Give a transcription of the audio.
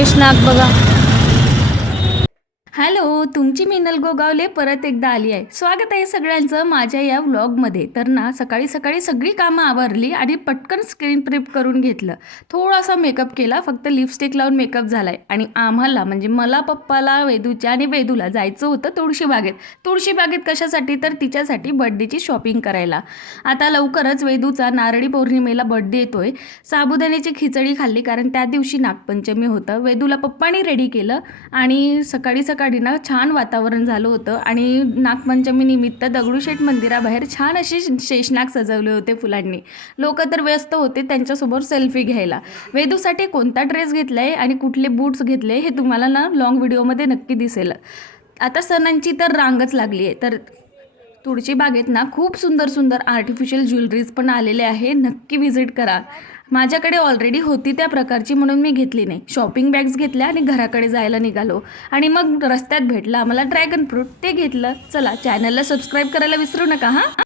शेषनाग बघा। हॅलो, तुमची मिनल गोगावले परत एकदा आली आहे। स्वागत आहे सगळ्यांचं माझ्या या व्लॉगमध्ये। तर ना सकाळी सकाळी सगळी कामं आवरली आणि पटकन स्क्रीन प्रिप करून घेतलं। थोडासा मेकअप केला, फक्त लिपस्टिक लावून मेकअप झालाय आणि आम्हाला म्हणजे मला, पप्पाला, वेदूच्या आणि वेदूला जायचं होतं तुळशीबागेत। तुळशीबागेत कशासाठी? तर तिच्यासाठी बर्थडेची शॉपिंग करायला। आता लवकरच वेदूचा नारळी पौर्णिमेला बर्थडे येतोय। साबुदाण्याची खिचडी खाल्ली कारण त्या दिवशी नागपंचमी होतं। वेदूला पप्पांनी रेडी केलं आणि सकाळी सकाळी ना छान वातावरण झालं होतं आणि नागपंचमी निमित्त दगडूशेठ मंदिराबाहेर छान असे शेषनाग सजवले होते फुलांनी। लोक तर व्यस्त होते त्यांच्यासोबत सेल्फी घ्यायला। वेदूसाठी कोणता ड्रेस घेतलाय आणि कुठले बूट्स घेतले हे तुम्हाला ना लॉंग व्हिडिओमध्ये नक्की दिसेल। आता सणांची तर रांगच लागली आहे। तर तुळशी बागेत ना खूप सुंदर सुंदर आर्टिफिशियल ज्वेलरीज पण आलेले आहे, नक्की व्हिजिट करा। माझ्याकडे ऑलरेडी होती त्या प्रकारची म्हणून मी घेतली नाही। शॉपिंग बॅग्स घेतल्या आणि घराकडे जायला निघालो आणि मग रस्त्यात भेटलं आम्हाला ड्रॅगन फ्रूट, ते घेतलं। चला चॅनलला सबस्क्राईब करायला विसरू नका हां।